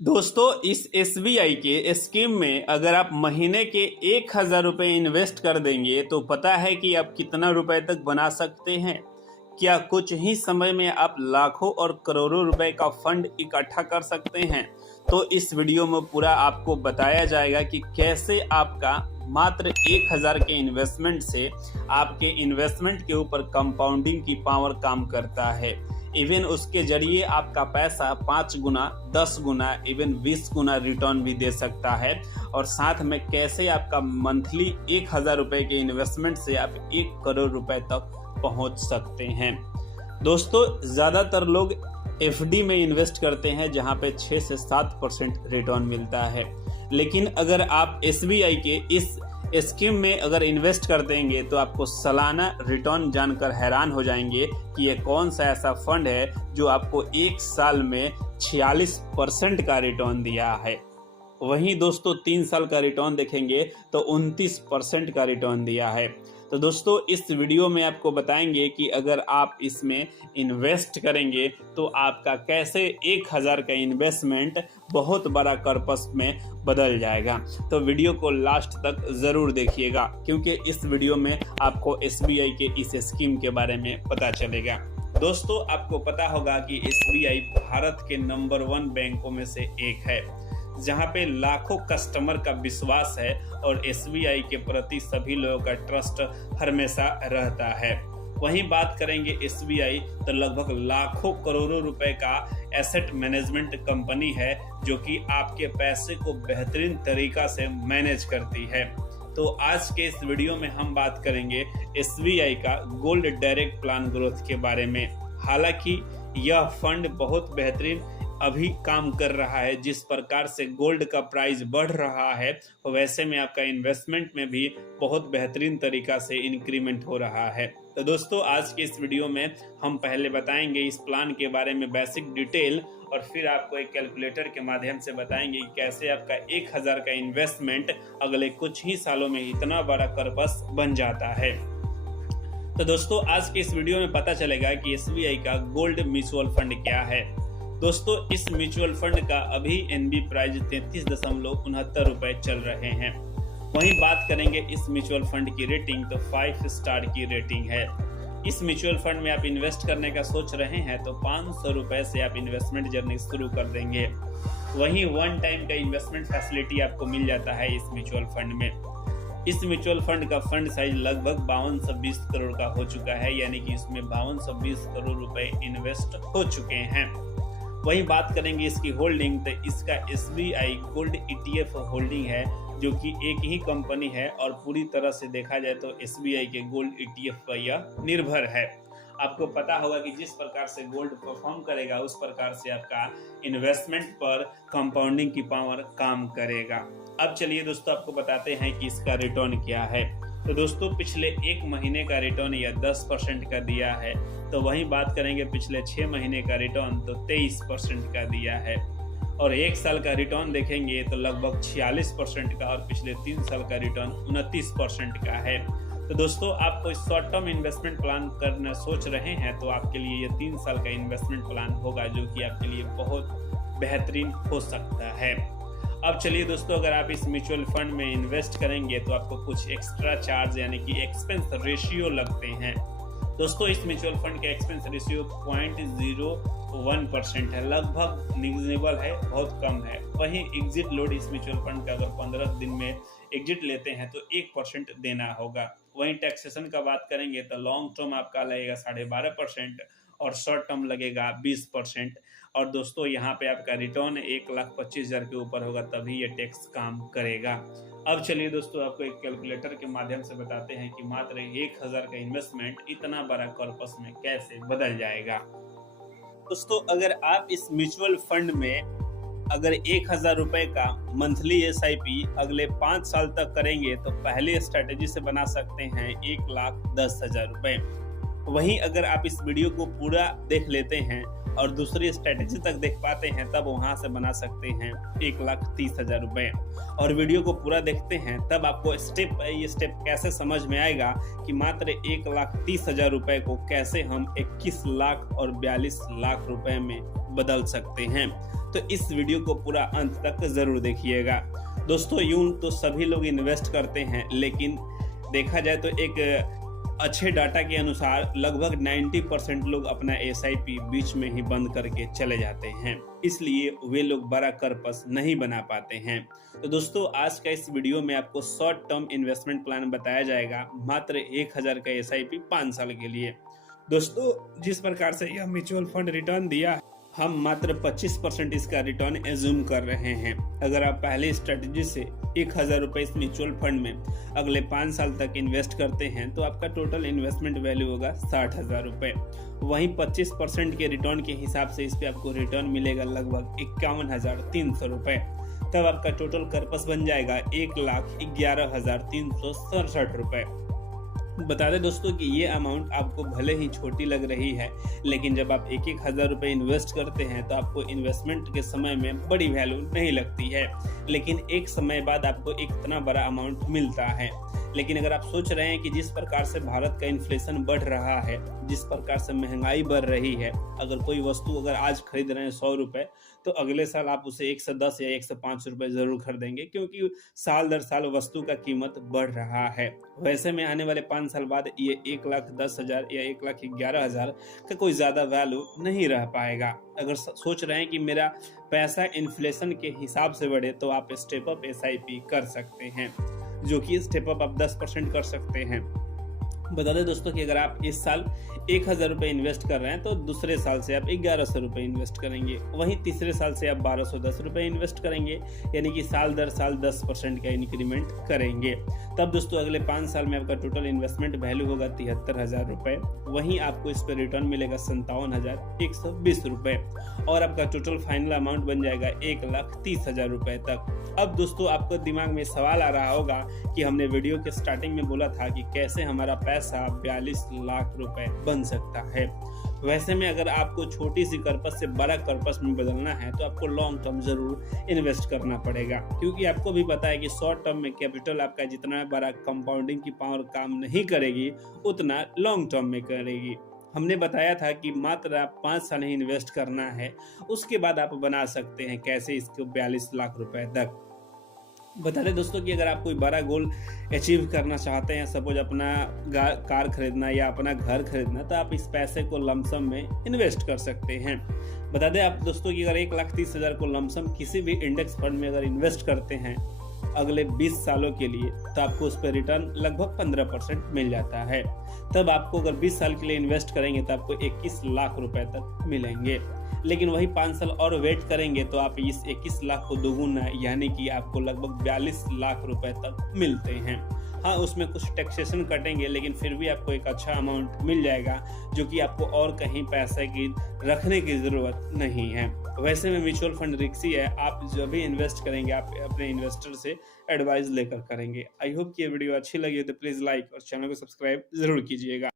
दोस्तों, इस एसबीआई के स्कीम में अगर आप महीने के 1,000 रुपये इन्वेस्ट कर देंगे तो पता है कि आप कितना रुपए तक बना सकते हैं। क्या कुछ ही समय में आप लाखों और करोड़ों रुपए का फंड इकट्ठा कर सकते हैं। तो इस वीडियो में पूरा आपको बताया जाएगा कि कैसे आपका मात्र 1,000 के इन्वेस्टमेंट से आपके इन्वेस्टमेंट के ऊपर कंपाउंडिंग की पावर काम करता है। इवन उसके जरिए आपका पैसा 5 गुना, 10 गुना, इवन 20 गुना रिटर्न भी दे सकता है। और साथ में कैसे आपका मंथली 1,000 रुपए के इन्वेस्टमेंट से आप 1 करोड़ रुपए तक पहुंच सकते हैं। दोस्तों, ज़्यादातर लोग एफडी में इन्वेस्ट करते हैं जहां पे 6 से 7% रिटर्न मिलता है। लेकिन अगर आप एसबीआई के इस स्कीम में अगर इन्वेस्ट कर देंगे तो आपको सालाना रिटर्न जानकर हैरान हो जाएंगे कि ये कौन सा ऐसा फंड है जो आपको 1 साल में 46% का रिटर्न दिया है। वहीं दोस्तों 3 साल का रिटर्न देखेंगे तो 29% का रिटर्न दिया है। तो दोस्तों, इस वीडियो में आपको बताएंगे कि अगर आप इसमें इन्वेस्ट करेंगे तो आपका कैसे 1,000 का इन्वेस्टमेंट बहुत बड़ा कॉर्पस में बदल जाएगा। तो वीडियो को लास्ट तक ज़रूर देखिएगा, क्योंकि इस वीडियो में आपको एसबीआई के इस स्कीम के बारे में पता चलेगा। दोस्तों, आपको पता होगा कि एसबीआई भारत के नंबर 1 बैंकों में से एक है, जहां पे लाखों कस्टमर का विश्वास है और एसबीआई के प्रति सभी लोगों का ट्रस्ट हमेशा रहता है। वहीं बात करेंगे एसबीआई तो लगभग लाखों करोड़ों रुपए का एसेट मैनेजमेंट कंपनी है जो कि आपके पैसे को बेहतरीन तरीका से मैनेज करती है। तो आज के इस वीडियो में हम बात करेंगे एसबीआई का गोल्ड डायरेक्ट प्लान ग्रोथ के बारे में। हालांकि यह फंड बहुत बेहतरीन अभी काम कर रहा है। जिस प्रकार से गोल्ड का प्राइस बढ़ रहा है वैसे में आपका इन्वेस्टमेंट में भी बहुत बेहतरीन तरीका से इंक्रीमेंट हो रहा है। तो दोस्तों, आज के इस वीडियो में हम पहले बताएंगे इस प्लान के बारे में बेसिक डिटेल, और फिर आपको एक कैलकुलेटर के माध्यम से बताएंगे कि कैसे आपका 1,000 का इन्वेस्टमेंट अगले कुछ ही सालों में इतना बड़ा कॉर्पस बन जाता है। तो दोस्तों, आज के इस वीडियो में पता चलेगा कि एसबीआई का गोल्ड म्यूचुअल फंड क्या है। दोस्तों, इस म्यूचुअल फंड का अभी एनबी प्राइस 33.69 रुपए चल रहे हैं। वहीं बात करेंगे इस म्यूचुअल फंड की रेटिंग तो 5 स्टार की रेटिंग है। इस म्यूचुअल फंड में आप इन्वेस्ट करने का सोच रहे हैं तो 500 रुपए से आप इन्वेस्टमेंट जर्नी शुरू कर देंगे। वहीं 1 टाइम का इन्वेस्टमेंट फैसिलिटी आपको मिल जाता है इस म्यूचुअल फंड में। इस म्यूचुअल फंड का फंड साइज लगभग 5220 करोड़ का हो चुका है, यानी कि इसमें 5220 करोड़ रुपए इन्वेस्ट हो चुके हैं। वहीं बात करेंगे इसकी होल्डिंग तो इसका एसबीआई गोल्ड ईटीएफ होल्डिंग है, जो कि एक ही कंपनी है और पूरी तरह से देखा जाए तो एसबीआई के गोल्ड ईटीएफ पर यह निर्भर है। आपको पता होगा कि जिस प्रकार से गोल्ड परफॉर्म करेगा उस प्रकार से आपका इन्वेस्टमेंट पर कंपाउंडिंग की पावर काम करेगा। अब चलिए दोस्तों, आपको बताते हैं कि इसका रिटर्न क्या है। तो दोस्तों, पिछले 1 महीने का रिटर्न यह 10% का दिया है। तो वहीं बात करेंगे पिछले 6 महीने का रिटर्न तो 23% का दिया है। और 1 साल का रिटर्न देखेंगे तो लगभग 46% का, और पिछले 3 साल का रिटर्न 29% का है। तो दोस्तों, आप कोई शॉर्ट टर्म इन्वेस्टमेंट प्लान करना सोच रहे हैं तो आपके लिए ये 3 साल का इन्वेस्टमेंट प्लान होगा, जो कि आपके लिए बहुत बेहतरीन हो सकता है। अब चलिए दोस्तों, अगर आप इस म्यूचुअल फंड में इन्वेस्ट करेंगे तो आपको कुछ एक्स्ट्रा चार्ज यानी कि एक्सपेंस रेशियो लगते हैं। दोस्तों, इस म्यूचुअल फंड का एक्सपेंस रेशियो 0.01% है, लगभग निग्नेबल है, बहुत कम है। वहीं एग्जिट लोड इस म्यूचुअल फंड का अगर 15 दिन में एग्जिट लेते हैं तो 1% देना होगा। वहीं टैक्सेशन का बात करेंगे तो लॉन्ग टर्म आपका लगेगा 12.5% और शॉर्ट टर्म लगेगा 20%। और दोस्तों, यहाँ पे आपका रिटर्न 1,25,000 के ऊपर होगा तभी ये टैक्स काम करेगा। अब चलिए दोस्तों, आपको एक कैलकुलेटर के माध्यम से बताते हैं कि मात्र 1,000 का इन्वेस्टमेंट इतना बड़ा कॉर्पस में कैसे बदल जाएगा। दोस्तों, अगर आप इस म्यूचुअल फंड में अगर 1,000 रुपए का मंथली एसआईपी अगले 5 साल तक करेंगे तो पहले स्ट्रेटेजी से बना सकते हैं 1,10,000 रुपए। वहीं अगर आप इस वीडियो को पूरा देख लेते हैं और दूसरी स्ट्रेटेजी तक देख पाते हैं तब वहां से बना सकते हैं 1,30,000 रुपए। और वीडियो को पूरा देखते हैं तब आपको स्टेप बाय स्टेप कैसे समझ में आएगा कि मात्र 1,30,000 रुपए को कैसे हम 21 लाख और 42 लाख रुपए में बदल सकते हैं। तो इस वीडियो को पूरा अंत तक जरूर देखिएगा। दोस्तों, यूं तो सभी लोग इन्वेस्ट करते हैं, लेकिन देखा जाए तो एक अच्छे डाटा के अनुसार लगभग 90% लोग अपना SIP बीच में ही बंद करके चले जाते हैं, इसलिए वे लोग बड़ा कर्पस नहीं बना पाते हैं। तो दोस्तों, आज का इस वीडियो में आपको शॉर्ट टर्म इन्वेस्टमेंट प्लान बताया जाएगा, मात्र 1000 का SIP 5 साल के लिए। दोस्तों, जिस प्रकार से यह म्यूचुअल फंड रिटर्न दिया, हम मात्र 25% इसका रिटर्न एज्यूम कर रहे हैं। अगर आप पहले स्ट्रेटेजी से 1000 रुपये इस म्यूचुअल फंड में अगले 5 साल तक इन्वेस्ट करते हैं तो आपका टोटल इन्वेस्टमेंट वैल्यू होगा 60,000 रुपये। वहीं 25% के रिटर्न के हिसाब से इस पे आपको रिटर्न मिलेगा लगभग 51,300 रुपये। तब आपका टोटल कर्पस बन जाएगा 1,11,367 रुपये। बता दें दोस्तों कि ये अमाउंट आपको भले ही छोटी लग रही है, लेकिन जब आप 1,000 रुपये इन्वेस्ट करते हैं तो आपको इन्वेस्टमेंट के समय में बड़ी वैल्यू नहीं लगती है, लेकिन एक समय बाद आपको एक इतना बड़ा अमाउंट मिलता है। लेकिन अगर आप सोच रहे हैं कि जिस प्रकार से भारत का इन्फ्लेशन बढ़ रहा है, जिस प्रकार से महंगाई बढ़ रही है, अगर कोई वस्तु अगर आज खरीद रहे हैं 100 रुपये, तो अगले साल आप उसे 110 या 105 रुपये जरूर खरीदेंगे, क्योंकि साल दर साल वस्तु का कीमत बढ़ रहा है। वैसे में आने वाले 5 साल बाद ये 1,10,000 या 1,11,000 का कोई ज्यादा वैल्यू नहीं रह पाएगा। अगर सोच रहे हैं कि मेरा पैसा इन्फ्लेशन के हिसाब से बढ़े, तो आप स्टेप अप SIP कर सकते हैं, जो कि स्टेप अप आप 10% कर सकते हैं। बता दें दोस्तों कि अगर आप इस साल 1,000 रुपये इन्वेस्ट कर रहे हैं तो दूसरे साल से आप 1,100 रुपये इन्वेस्ट करेंगे, वहीं तीसरे साल से आप 1,210 रुपये इन्वेस्ट करेंगे, यानी कि साल दर साल 10% का इंक्रीमेंट करेंगे। तब दोस्तों अगले 5 साल में आपका टोटल इन्वेस्टमेंट वैल्यू होगा 73,000 रुपये। वहीं आपको इस पर रिटर्न मिलेगा 57,120 रुपये, और आपका टोटल फाइनल अमाउंट बन जाएगा 1,30,000 रुपये तक। अब दोस्तों, आपको दिमाग में सवाल आ रहा होगा कि हमने वीडियो के स्टार्टिंग में बोला था कि कैसे हमारा पैसा 42 लाख रुपए बन सकता है। वैसे में अगर आपको छोटी सी कर्पस से बड़ा कर्पस में बदलना है तो आपको लॉन्ग टर्म जरूर इन्वेस्ट करना पड़ेगा, क्योंकि आपको भी पता है कि शॉर्ट टर्म में कैपिटल आपका जितना बड़ा कंपाउंडिंग की पावर काम नहीं करेगी, उतना लॉन्ग टर्म में करेगी। हमने बताया था कि मात्र आप 5 साल ही इन्वेस्ट करना है, उसके बाद आप बना सकते हैं कैसे इसको 42 लाख रुपए तक। बता दें दोस्तों कि अगर आप कोई बड़ा गोल अचीव करना चाहते हैं, सपोज अपना कार खरीदना या अपना घर खरीदना, तो आप इस पैसे को लमसम में इन्वेस्ट कर सकते हैं। बता दें आप दोस्तों कि अगर 1,30,000 को लमसम किसी भी इंडेक्स फंड में अगर इन्वेस्ट करते हैं अगले 20 सालों के लिए, तो आपको उस पर रिटर्न लगभग 15% मिल जाता है। तब आपको अगर 20 साल के लिए इन्वेस्ट करेंगे तो आपको 21 लाख रुपए तक मिलेंगे। लेकिन वही 5 साल और वेट करेंगे तो आप इस 21 लाख को दोगुना, यानी कि आपको लगभग 42 लाख रुपए तक मिलते हैं। हाँ, उसमें कुछ टैक्सेशन कटेंगे, लेकिन फिर भी आपको एक अच्छा अमाउंट मिल जाएगा, जो कि आपको और कहीं पैसे की रखने की ज़रूरत नहीं है। वैसे में म्यूचुअल फंड रिस्की है, आप जब भी इन्वेस्ट करेंगे आप अपने इन्वेस्टर से एडवाइस लेकर करेंगे। आई होप कि ये वीडियो अच्छी लगी हो तो प्लीज़ लाइक और चैनल को सब्सक्राइब ज़रूर कीजिएगा।